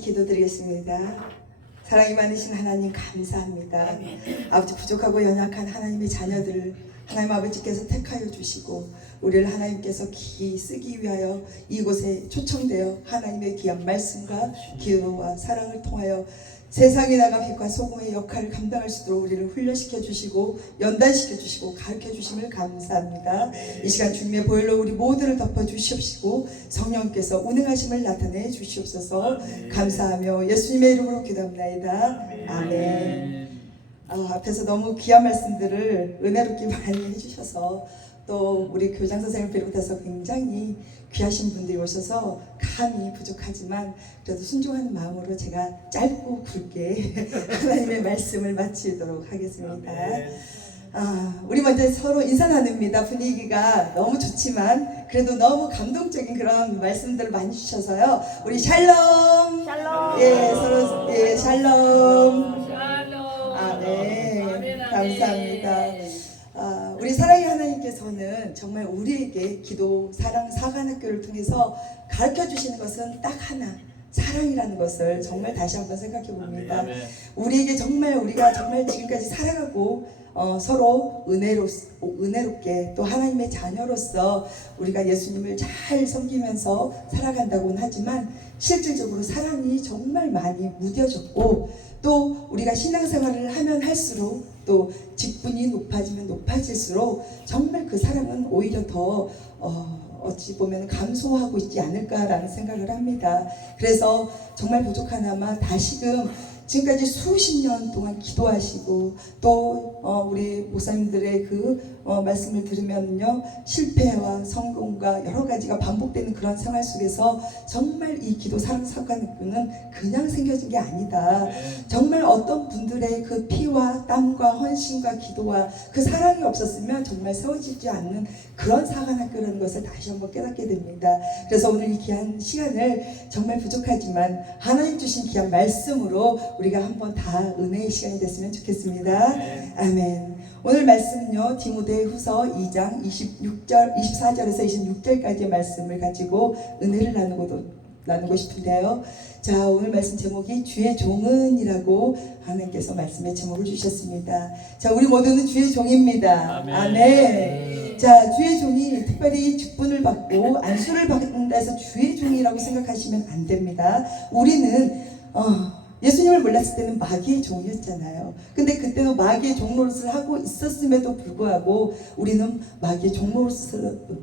기도드리겠습니다. 사랑이 많으신 하나님 감사합니다. 아버지, 부족하고 연약한 하나님의 자녀들을 하나님 아버지께서 택하여 주시고 우리를 하나님께서 귀히 쓰기 위하여 이곳에 초청되어 하나님의 귀한 말씀과 기도와 사랑을 통하여 세상에 나가 빛과 소금의 역할을 감당할 수 있도록 우리를 훈련시켜 주시고 연단시켜 주시고 가르쳐 주심을 감사합니다. 이 시간 주님의 보혈로 우리 모두를 덮어 주시옵시고 성령께서 운행하심을 나타내 주시옵소서. 감사하며 예수님의 이름으로 기도합나이다. 아멘. 앞에서 너무 귀한 말씀들을 은혜롭게 많이 해주셔서 또 우리 교장 선생님을 비롯해서 굉장히 귀하신 분들이 오셔서 감이 부족하지만 그래도 순종하는 마음으로 제가 짧고 굵게 하나님의 말씀을 마치도록 하겠습니다. 우리 먼저 서로 인사 나눕니다. 분위기가 너무 좋지만 그래도 너무 감동적인 그런 말씀들을 많이 주셔서요. 우리 샬롬. 샬롬. 예, 서로 예, 샬롬. 샬롬. 네, 감사합니다. 우리 사랑의 하나님께서는 정말 우리에게 기도, 사랑, 사관학교를 통해서 가르쳐 주시는 것은 딱 하나, 사랑이라는 것을 정말 다시 한번 생각해 봅니다. 우리에게 정말 우리가 정말 지금까지 살아가고 서로 은혜롭게 또 하나님의 자녀로서 우리가 예수님을 잘 섬기면서 살아간다고는 하지만 실질적으로 사랑이 정말 많이 무뎌졌고 또 우리가 신앙생활을 하면 할수록 또 직분이 높아지면 높아질수록 정말 그 사랑은 오히려 더 어찌 보면 감소하고 있지 않을까라는 생각을 합니다. 그래서 정말 부족하나마 다시금 지금까지 수십 년 동안 기도하시고 또 우리 목사님들의 그 말씀을 들으면요, 실패와 성공과 여러 가지가 반복되는 그런 생활 속에서 정말 이 기도 사랑 사관학교는 그냥 생겨진 게 아니다. 정말 어떤 분들의 그 피와 땀과 헌신과 기도와 그 사랑이 없었으면 정말 세워지지 않는 그런 사관학교라는 것을 다시 한번 깨닫게 됩니다. 그래서 오늘 이 귀한 시간을 정말 부족하지만 하나님 주신 귀한 말씀으로 우리가 한번 다 은혜의 시간이 됐으면 좋겠습니다. 아멘. 오늘 말씀은요, 디모데후서 2장 24절에서 26절까지의 말씀을 가지고 은혜를 나누고 싶은데요. 자, 오늘 말씀 제목이 주의 종은이라고 하나님께서 말씀의 제목을 주셨습니다. 자, 우리 모두는 주의 종입니다. 아멘. 자, 주의 종이 특별히 직분을 받고 안수를 받는다 해서 주의 종이라고 생각하시면 안 됩니다. 우리는 예수님을 몰랐을 때는 마귀의 종이었잖아요. 근데 그때도 마귀의 종노릇을 하고 있었음에도 불구하고 우리는 마귀의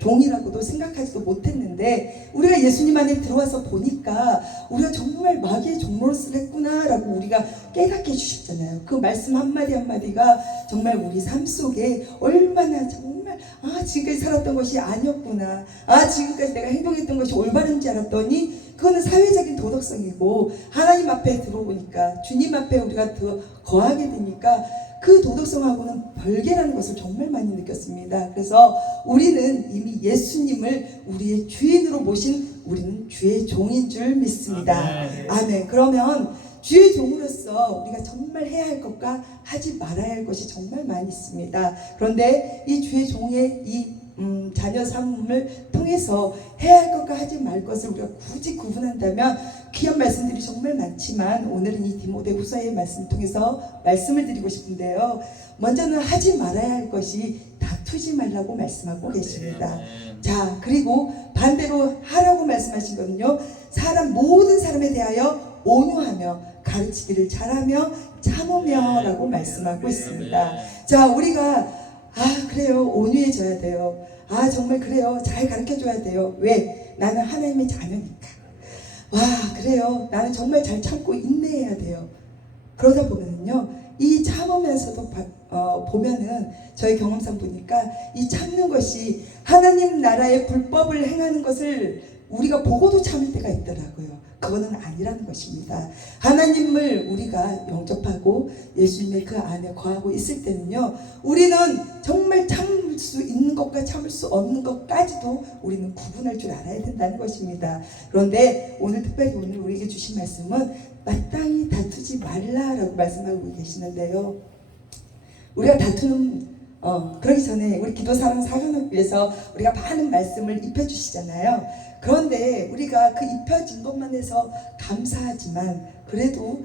종이라고도 생각하지도 못했는데 우리가 예수님 안에 들어와서 보니까 우리가 정말 마귀의 종노릇을 했구나라고 우리가 깨닫게 해주셨잖아요. 그 말씀 한마디 한마디가 정말 우리 삶 속에 얼마나 정말 지금까지 살았던 것이 아니었구나, 지금까지 내가 행동했던 것이 올바른지 알았더니 그거는 사회적인 도덕성이고 하나님 앞에 들어오니까 주님 앞에 우리가 더 거하게 되니까 그 도덕성하고는 별개라는 것을 정말 많이 느꼈습니다. 그래서 우리는 이미 예수님을 우리의 주인으로 모신 우리는 주의 종인 줄 믿습니다. 아멘. 그러면 주의 종으로서 우리가 정말 해야 할 것과 하지 말아야 할 것이 정말 많이 있습니다. 그런데 이 주의 종의 이 자녀 삶을 통해서 해야 할 것과 하지 말 것을 우리가 굳이 구분한다면 귀한 말씀들이 정말 많지만 오늘은 이 디모데후서의 말씀을 통해서 말씀을 드리고 싶은데요. 먼저는 하지 말아야 할 것이 다투지 말라고 말씀하고 계십니다. 자, 그리고 반대로 하라고 말씀하신 거는요, 모든 사람에 대하여 온유하며 가르치기를 잘하며 참으며 라고 말씀하고 있습니다. 자, 우리가 그래요, 온유해져야 돼요. 정말 그래요, 잘 가르쳐줘야 돼요. 왜? 나는 하나님의 자녀니까. 그래요, 나는 정말 잘 참고 인내해야 돼요. 그러다 보면요, 이 참으면서도 보면은 저희 경험상 보니까 이 참는 것이 하나님 나라의 불법을 행하는 것을 우리가 보고도 참을 때가 있더라고요. 그거는 아니라는 것입니다. 하나님을 우리가 영접하고 예수님의 그 안에 거하고 있을 때는요, 우리는 정말 참을 수 있는 것과 참을 수 없는 것까지도 우리는 구분할 줄 알아야 된다는 것입니다. 그런데 특별히 오늘 우리에게 주신 말씀은 마땅히 다투지 말라라고 말씀하고 계시는데요, 우리가 다투는 그러기 전에 우리 기도 사랑 사관학교에서 우리가 많은 말씀을 입혀주시잖아요. 그런데 우리가 그 입혀진 것만 해서 감사하지만 그래도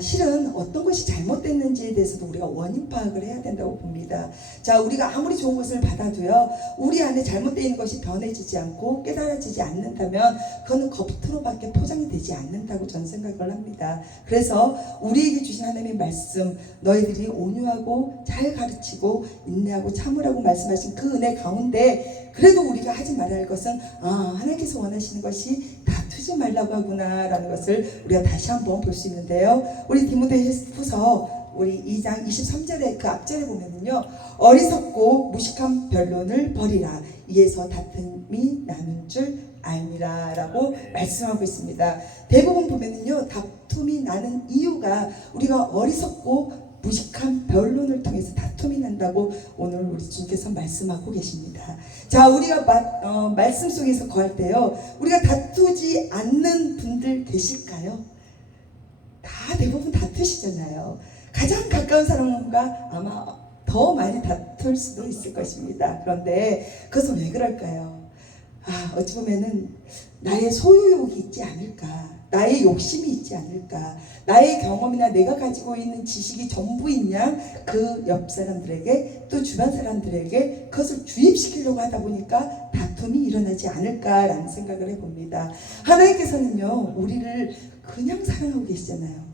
실은 어떤 것이 잘못됐는지에 대해서도 우리가 원인 파악을 해야 된다고 봅니다. 자, 우리가 아무리 좋은 것을 받아도요, 우리 안에 잘못되어 있는 것이 변해지지 않고 깨달아지지 않는다면 그거는 겉으로밖에 포장이 되지 않는다고 저는 생각을 합니다. 그래서 우리에게 주신 하나님의 말씀, 너희들이 온유하고 잘 가르치고 인내하고 참으라고 말씀하신 그 은혜 가운데 그래도 우리가 하지 말아야 할 것은 하나님께서 원하시는 것이 다투지 말라고 하구나 라는 것을 우리가 다시 한번 볼 수 있는데요. 우리 디모데후서 우리 2장 23절에 그 앞절에 보면은요, 어리석고 무식한 변론을 버리라, 이에서 다툼이 나는 줄 알미라 라고 말씀하고 있습니다. 대부분 보면은요, 다툼이 나는 이유가 우리가 어리석고 무식한 변론을 통해서 다툼이 난다고 오늘 우리 주님께서 말씀하고 계십니다. 자, 우리가 말씀 속에서 거할 때요, 우리가 다투지 않는 분들 계실까요? 다 대부분 다투시잖아요. 가장 가까운 사람과 아마 더 많이 다툴 수도 있을 것입니다. 그런데 그것은 왜 그럴까요? 어찌 보면은 나의 소유욕이 있지 않을까, 나의 욕심이 있지 않을까, 나의 경험이나 내가 가지고 있는 지식이 전부인 양 그 옆 사람들에게 또 주변 사람들에게 그것을 주입시키려고 하다 보니까 다툼이 일어나지 않을까라는 생각을 해봅니다. 하나님께서는요, 우리를 그냥 사랑하고 계시잖아요.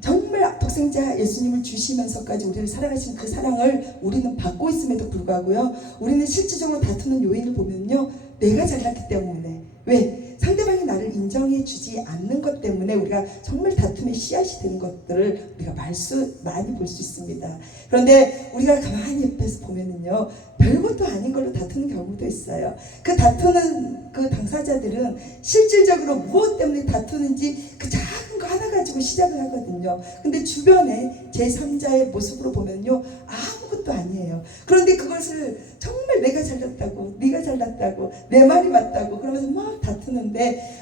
정말 독생자 예수님을 주시면서까지 우리를 사랑하신 그 사랑을 우리는 받고 있음에도 불구하고요, 우리는 실질적으로 다투는 요인을 보면요, 내가 잘났기 때문에, 왜? 상대방이 나를 인정해 주지 않는 것 때문에 우리가 정말 다툼의 씨앗이 되는 것들을 우리가 많이 볼 수 있습니다. 그런데 우리가 가만히 옆에서 보면은요, 별것도 아닌 걸로 다투는 경우도 있어요. 그 다투는 그 당사자들은 실질적으로 무엇 때문에 다투는지 그 작은 거 하나 가지고 시작을 하거든요. 근데 주변에 제3자의 모습으로 보면요, 아무것도 아니에요. 그런데 그것을 정말 내가 잘났다고, 네가 잘났다고, 내 말이 맞다고 그러면서 막 다투는데,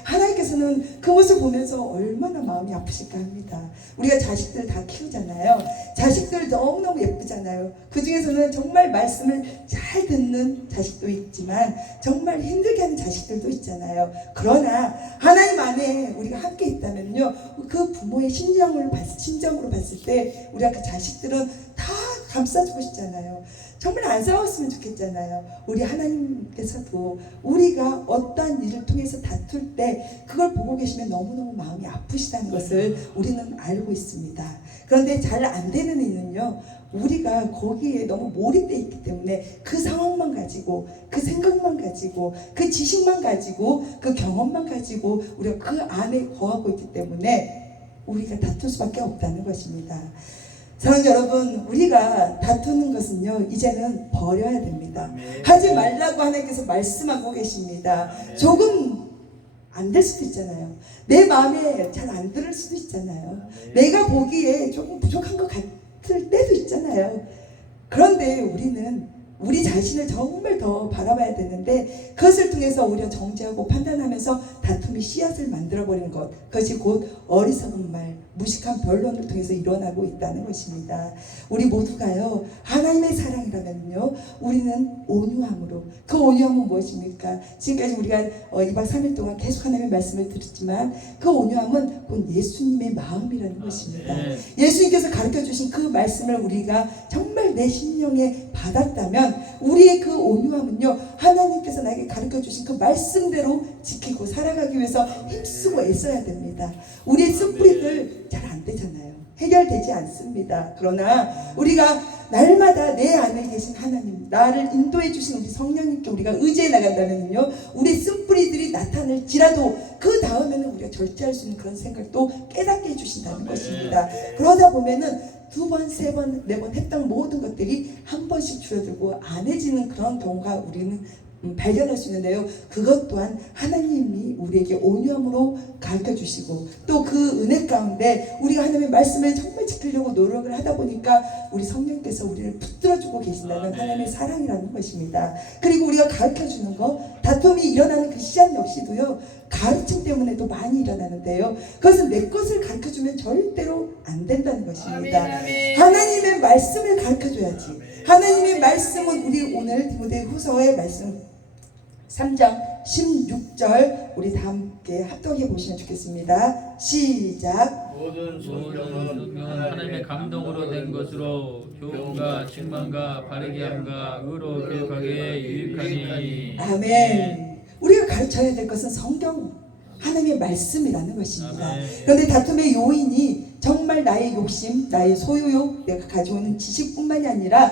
하나님께서는 그 모습을 보면서 얼마나 마음이 아프실까 합니다. 우리가 자식들 다 키우잖아요. 자식들 너무너무 예쁘잖아요. 그 중에서는 정말 말씀을 잘 듣는 자식도 있지만 정말 힘들게 하는 자식들도 있잖아요. 그러나 하나님 안에 우리가 함께 있다면요, 그 부모의 심정으로 봤을 때 우리가 그 자식들은 다 감싸주고 싶잖아요. 정말 안 싸웠으면 좋겠잖아요. 우리 하나님께서도 우리가 어떠한 일을 통해서 다툴 때 그걸 보고 계시면 너무너무 마음이 아프시다는 것을 우리는 알고 있습니다. 그런데 잘 안 되는 이유는요, 우리가 거기에 너무 몰입되어 있기 때문에 그 상황만 가지고, 그 생각만 가지고, 그 지식만 가지고, 그 경험만 가지고 우리가 그 안에 거하고 있기 때문에 우리가 다툴 수밖에 없다는 것입니다. 사랑하는 여러분, 우리가 다투는 것은요, 이제는 버려야 됩니다. 하지 말라고 하나님께서 말씀하고 계십니다. 조금 안 될 수도 있잖아요. 내 마음에 잘 안 들을 수도 있잖아요. 내가 보기에 조금 부족한 것 같을 때도 있잖아요. 그런데 우리는 우리 자신을 정말 더 바라봐야 되는데, 그것을 통해서 오히려 정죄하고 판단하면서 다툼이 씨앗을 만들어버리는 것, 그것이 곧 어리석은 말, 무식한 변론을 통해서 일어나고 있다는 것입니다. 우리 모두가요, 하나님의 사랑이라면요, 우리는 온유함으로, 그 온유함은 무엇입니까? 지금까지 우리가 2박 3일 동안 계속 하나님의 말씀을 들었지만 그 온유함은 곧 예수님의 마음이라는 것입니다. 예수님께서 가르쳐주신 그 말씀을 우리가 정말 내 심령에 받았다면 우리의 그 온유함은요, 하나님께서 나에게 가르쳐주신 그 말씀대로 지키고 살아가기 위해서 힘쓰고 애써야 됩니다. 우리의 쓴뿌리들 잘 안 되잖아요. 해결되지 않습니다. 그러나 우리가 날마다 내 안에 계신 하나님, 나를 인도해 주신 우리 성령님께 우리가 의지해 나간다면요, 우리 쓴뿌리들이 나타날지라도 그 다음에는 우리가 절제할 수 있는 그런 생각도 깨닫게 해주신다는 것입니다. 그러다 보면은 2번, 3번, 4번 했던 모든 것들이 한 번씩 줄어들고 안해지는 그런 경우가 우리는 발견할 수 있는데요. 그것 또한 하나님이 우리에게 온유함으로 가르쳐 주시고 또 그 은혜 가운데 우리가 하나님의 말씀을 정말 지키려고 노력을 하다 보니까 우리 성령께서 우리를 붙들어주고 계신다는 하나님의 사랑이라는 것입니다. 그리고 우리가 가르쳐 주는 거, 다툼이 일어나는 그 시간 역시도요, 가르침 때문에도 많이 일어나는데요. 그것은 내 것을 가르쳐 주면 절대로 안 된다는 것입니다. 하나님의 말씀을 가르쳐 줘야지. 하나님의 말씀은 우리 오늘 디모데후서의 말씀 3장 16절 우리 다 함께 합독해 보시면 좋겠습니다. 시작. 모든 성경은 하나님의 감동으로 된 것으로 교훈과 책망과 바르게 함과 의로 교육하기에 유익하니. 아멘. 우리가 가르쳐야 될 것은 성경, 하나님의 말씀이라는 것입니다. 아멘. 그런데 다툼의 요인이 정말 나의 욕심, 나의 소유욕, 내가 가져오는 지식뿐만이 아니라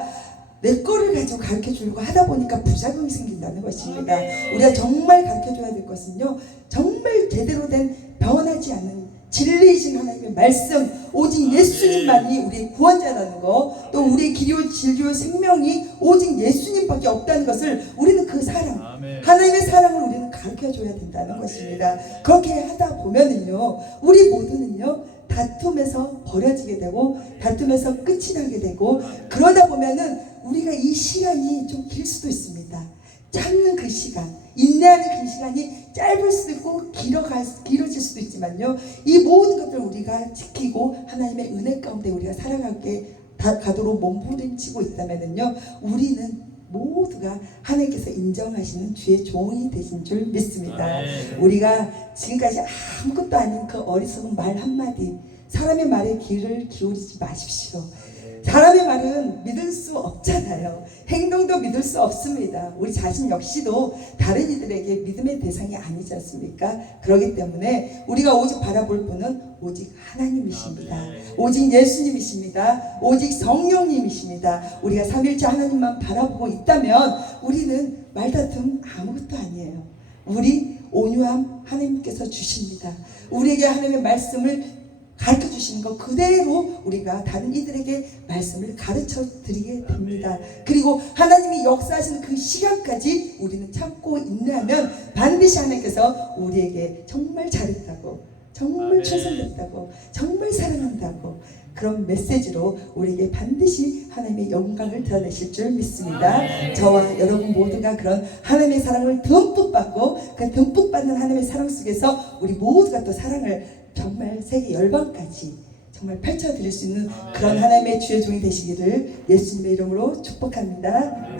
내 거를 가지고 가르쳐 주려고 하다 보니까 부작용이 생긴다는 것입니다. 우리가 정말 가르쳐 줘야 될 것은요, 정말 제대로 된 변하지 않는 진리이신 하나님의 말씀, 오직 예수님만이 우리의 구원자라는 거, 또 우리의 길이요 진리요 생명이 오직 예수님밖에 없다는 것을 우리는 그 사랑, 하나님의 사랑을 우리는 가르쳐 줘야 된다는 것입니다. 그렇게 하다 보면은요, 우리 모두는요, 다툼에서 버려지게 되고 다툼에서 끝이 나게 되고, 그러다 보면은 우리가 이 시간이 좀 길 수도 있습니다. 참는 그 시간, 인내하는 그 시간이 짧을 수도 있고 길어질 수도 있지만요, 이 모든 것들을 우리가 지키고 하나님의 은혜 가운데 우리가 살아가게 가도록 몸부림치고 있다면은요, 우리는 모두가 하나님께서 인정하시는 주의 종이 되신 줄 믿습니다. 우리가 지금까지 아무것도 아닌 그 어리석은 말 한마디, 사람의 말에 귀를 기울이지 마십시오. 사람의 말은 믿을 수 없잖아요. 행동도 믿을 수 없습니다. 우리 자신 역시도 다른 이들에게 믿음의 대상이 아니지 않습니까? 그렇기 때문에 우리가 오직 바라볼 분은 오직 하나님이십니다. 오직 예수님이십니다. 오직 성령님이십니다. 우리가 삼일째 하나님만 바라보고 있다면 우리는 말다툼 아무것도 아니에요. 우리 온유함 하나님께서 주십니다. 우리에게 하나님의 말씀을 가르쳐 주시는 것 그대로 우리가 다른 이들에게 말씀을 가르쳐 드리게 됩니다. 그리고 하나님이 역사하시는 그 시간까지 우리는 참고 인내하면 반드시 하나님께서 우리에게 정말 잘했다고, 정말 최선됐다고, 정말 사랑한다고 그런 메시지로 우리에게 반드시 하나님의 영광을 드러내실 줄 믿습니다. 저와 여러분 모두가 그런 하나님의 사랑을 듬뿍 받고 그 듬뿍 받는 하나님의 사랑 속에서 우리 모두가 또 사랑을 정말 세계 열방까지 정말 펼쳐드릴 수 있는 그런 하나님의 주의 종이 되시기를 예수님의 이름으로 축복합니다.